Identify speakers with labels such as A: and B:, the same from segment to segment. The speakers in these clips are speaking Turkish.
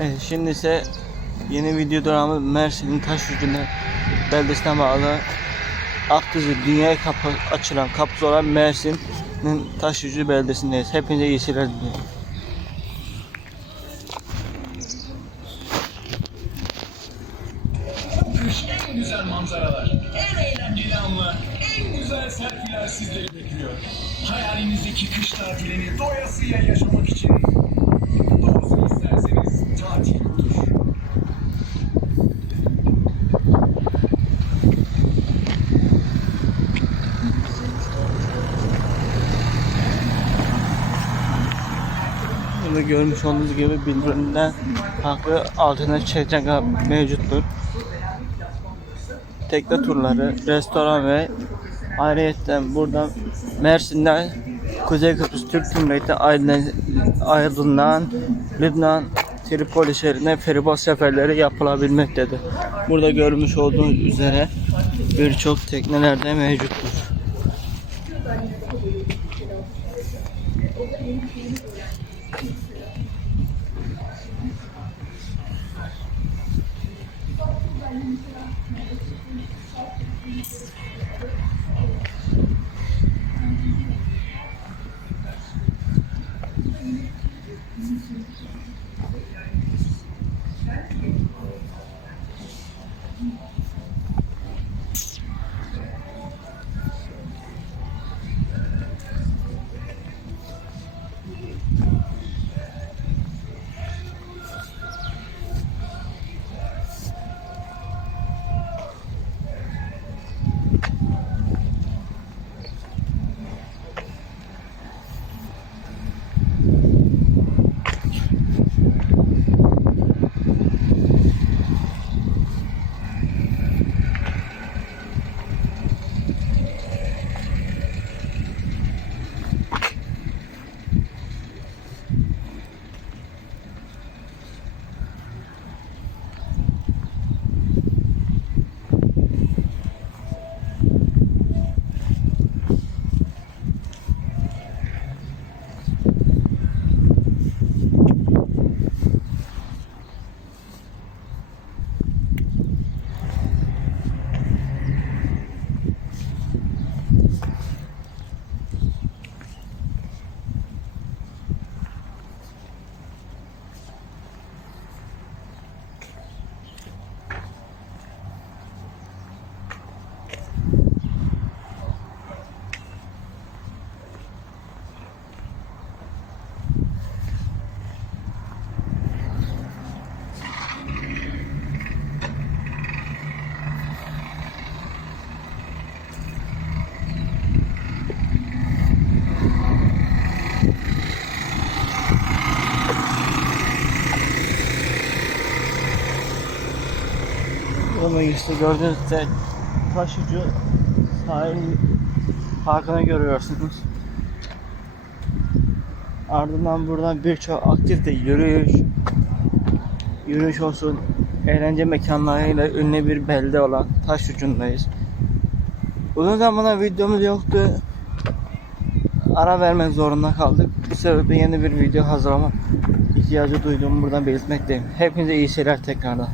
A: Evet, şimdi ise yeni video dramı Mersin'in Taşucu'nda beldesine bağlı Akdızı dünyaya kapı açılan kapısı olan Mersin'in Taşucu beldesindeyiz. Hepinize iyi seyirler diliyorum.
B: En güzel manzaralar, en eğlenceli anlar, en güzel selfieler sizleri bekliyor. Hayalinizdeki kış tatilini doyasıya yaşamak için
A: görmüş olduğunuz gibi birbirinden farklı alternatif çeşitler mevcuttur. Tekne turları, restoran ve ayrıyetten buradan Mersin'den Kuzey Kıbrıs Türk Cumhuriyeti ayrılan Lübnan Tripoli şehrine feribot seferleri yapılabilmektedir. Burada görmüş olduğunuz üzere birçok teknelerde mevcuttur. Ama işte gördüğünüz üzere taşucu sahil parkını görüyorsunuz. Ardından buradan birçok aktif de yürüyüş, yürüyüş olsun, eğlence mekanlarıyla ünlü bir belde olan Taşucu'ndayız. Uzun zamanlar videomuz yoktu. Ara vermek zorunda kaldık. Bu sebeple yeni bir video hazırlama ihtiyacı duyduğumu buradan belirtmekteyim. Hepinize iyi seyirler tekrardan.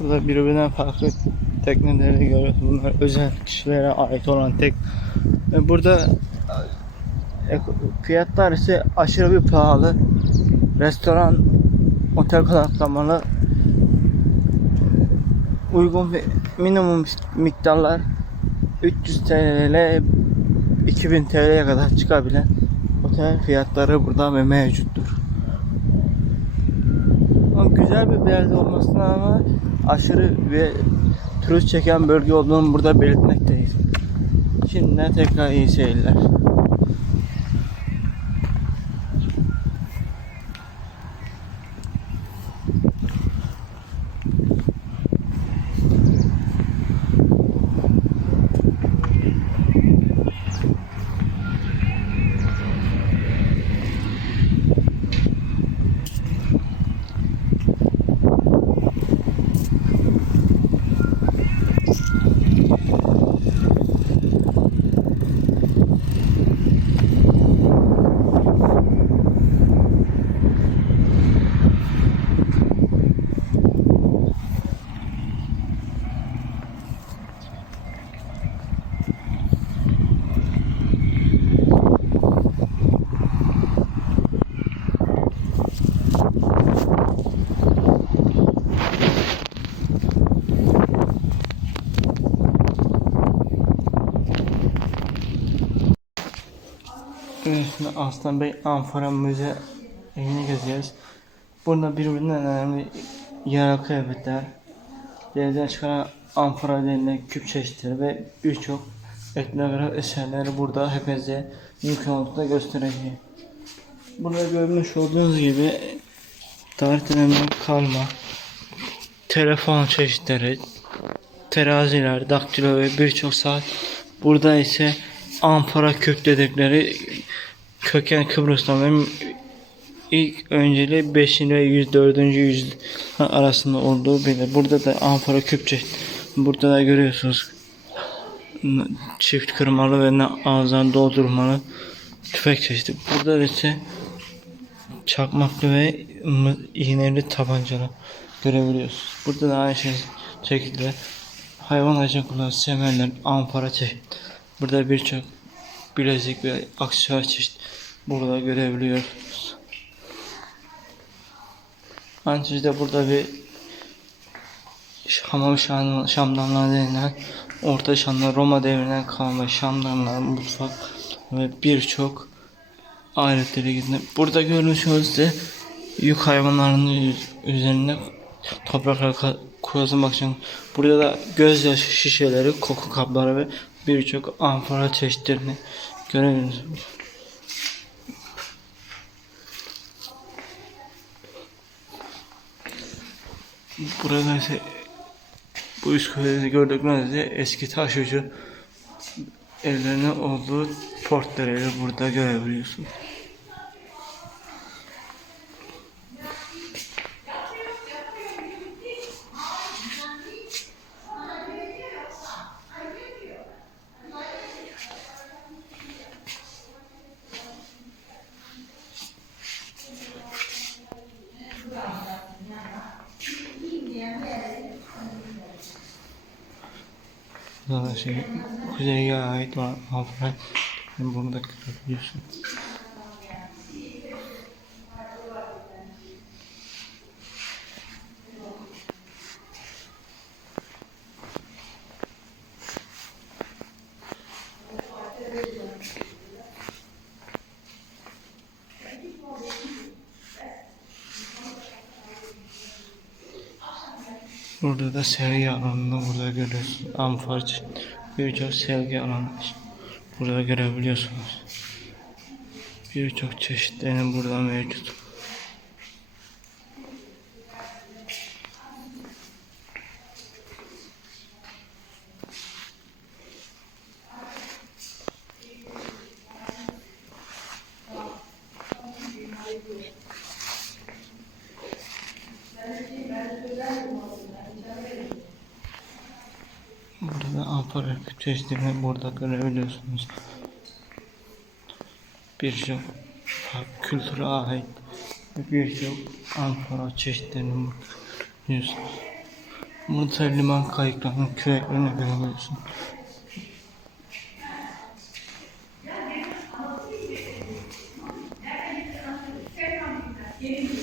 A: Burada birbirinden farklı tekneleri görüyoruz. Bunlar özel kişilere ait olan tek. Ve Burada e, fiyatlar ise aşırı bir pahalı. Restoran, otel konaklamalı uygun ve minimum miktarlar 300 TL ile 2000 TL'ye kadar çıkabilen otel fiyatları burada ve mevcuttur. Ama güzel bir belde olmasına ama aşırı ve turist çeken bölge olduğunu burada belirtmekteyiz. Şimdiden tekrar iyi seyirler. Aslan Bey Amfora Müze evini gezeceğiz. Burada birbirinden önemli yerel kıyafetler, denizden çıkan amfora denilen küp çeşitleri ve birçok etnograf eserleri burada hepinize mümkün olduğunda göstereceğim. Burada görmüş olduğunuz gibi tarih döneminden kalma telefon çeşitleri, teraziler, daktilo ve birçok saat. Burada ise amfora küp dedikleri köken Kıbrıs'tan ve ilk önceli 5. ve 104. yüzyıl arasında olduğu bilinir. Burada da amfora küp çeşit. Burada da görüyorsunuz çift kırmalı ve ağızdan doldurmalı tüfek çeşidi. Burada ise çakmaklı ve iğneli tabancalar görebiliyorsunuz. Burada da aynı şey şekilde hayvan acıklı semerler, ampara çeşit. Burada birçok bilezik ve aksesuar çeşit burada görebiliyorsunuz. Aynı şekilde burada bir hamam şam, şamdanlar denilen Orta Şam'da Roma devrinden kalma şamdanlar, mutfak ve birçok aletleri gittim. Burada görmüş olduğunuz yük hayvanlarının üz- üzerine toprakla ka- kazımak için. Burada da gözyaşı şişeleri, koku kapları ve birçok amfora çeşitlerini görebilirsiniz. Burada ise bu üst gördükleriniz ise eski taş ucu evlerinin olduğu portreleri burada görebiliyorsunuz. Burada da şey kuzeye ait olan hafifler bunu da görebiliyorsun. Burada da sergi alanını burada görüyorsunuz. Amfaç birçok sergi alanı burada görebiliyorsunuz. Birçok çeşitlerin burada mevcut. Amfora çeşitlerini burada görebiliyorsunuz. Birçok kültüre ait birçok amfora çeşitlerini görüyorsunuz. Burada liman kayıklarının küreklerini görebiliyorsunuz.
C: İki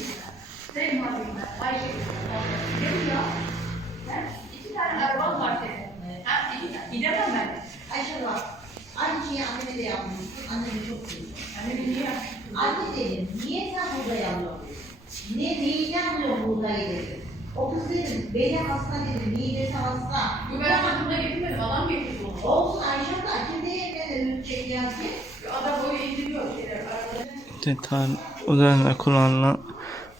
D: hasta dedim, midesi hasta.
C: Bu ben aklımda getirmedim. Adam getirdi onu.
D: Olsun Ayşe da, kim de evden öpecek gelsin?
C: Şu adam boyu indiriyor şeyler.
A: Detay üzerinde kullanılan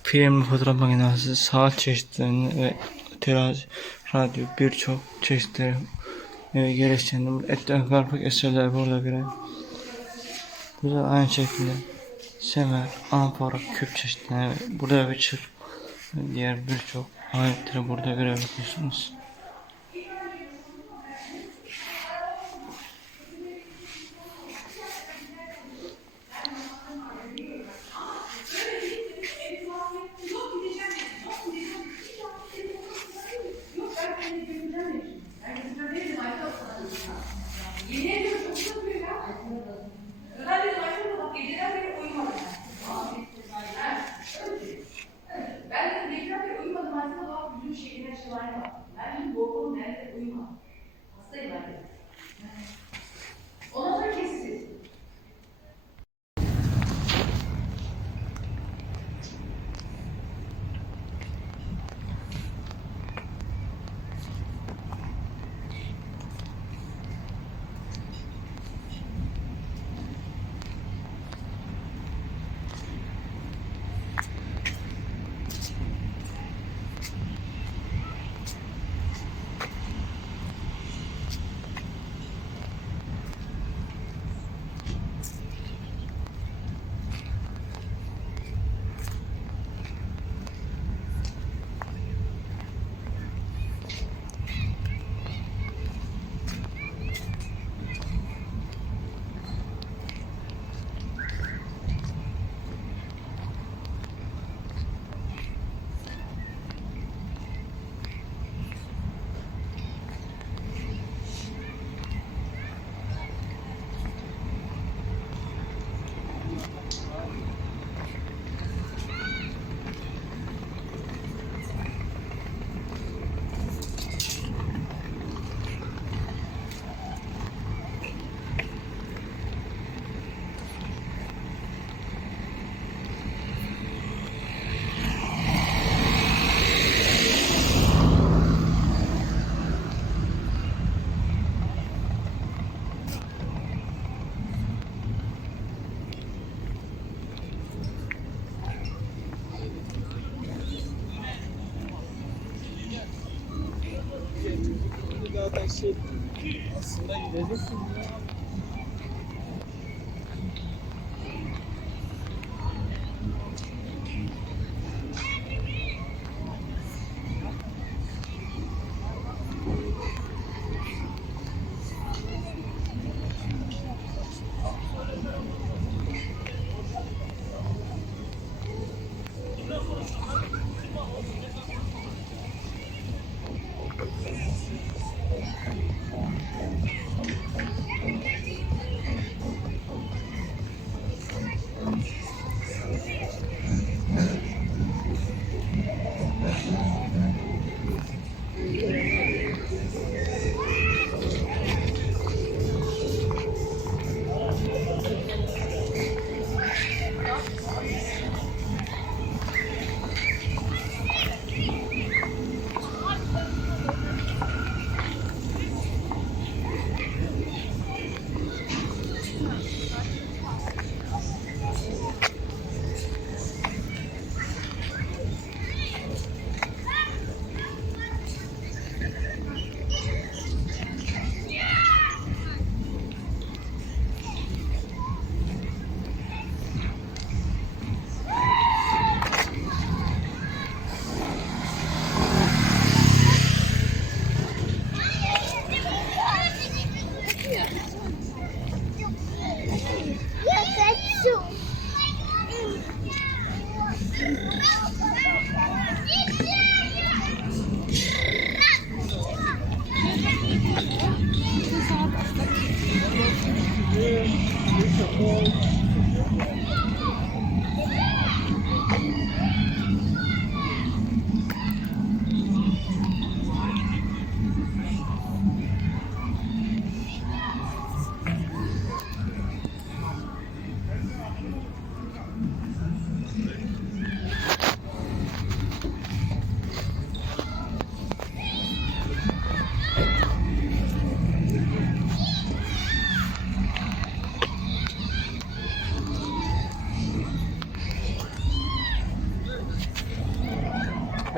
A: film fotoğraf makinesi, saat çeşitlerini ve terazi, radyo birçok çeşitleri ve gereçlerini etnografik eserler burada göre. Burada aynı şekilde semer, amfora, küp çeşitleri burada bir çırp diğer birçok aletleri burada görebiliyorsunuz. Aslında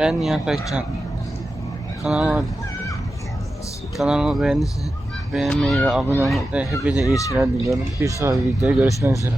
A: Ben Nihat Akcan. Kanalıma kanalıma beğendiyseniz beğenmeyi ve abone olmayı hepinize iyi şeyler diliyorum. Bir sonraki videoda görüşmek üzere.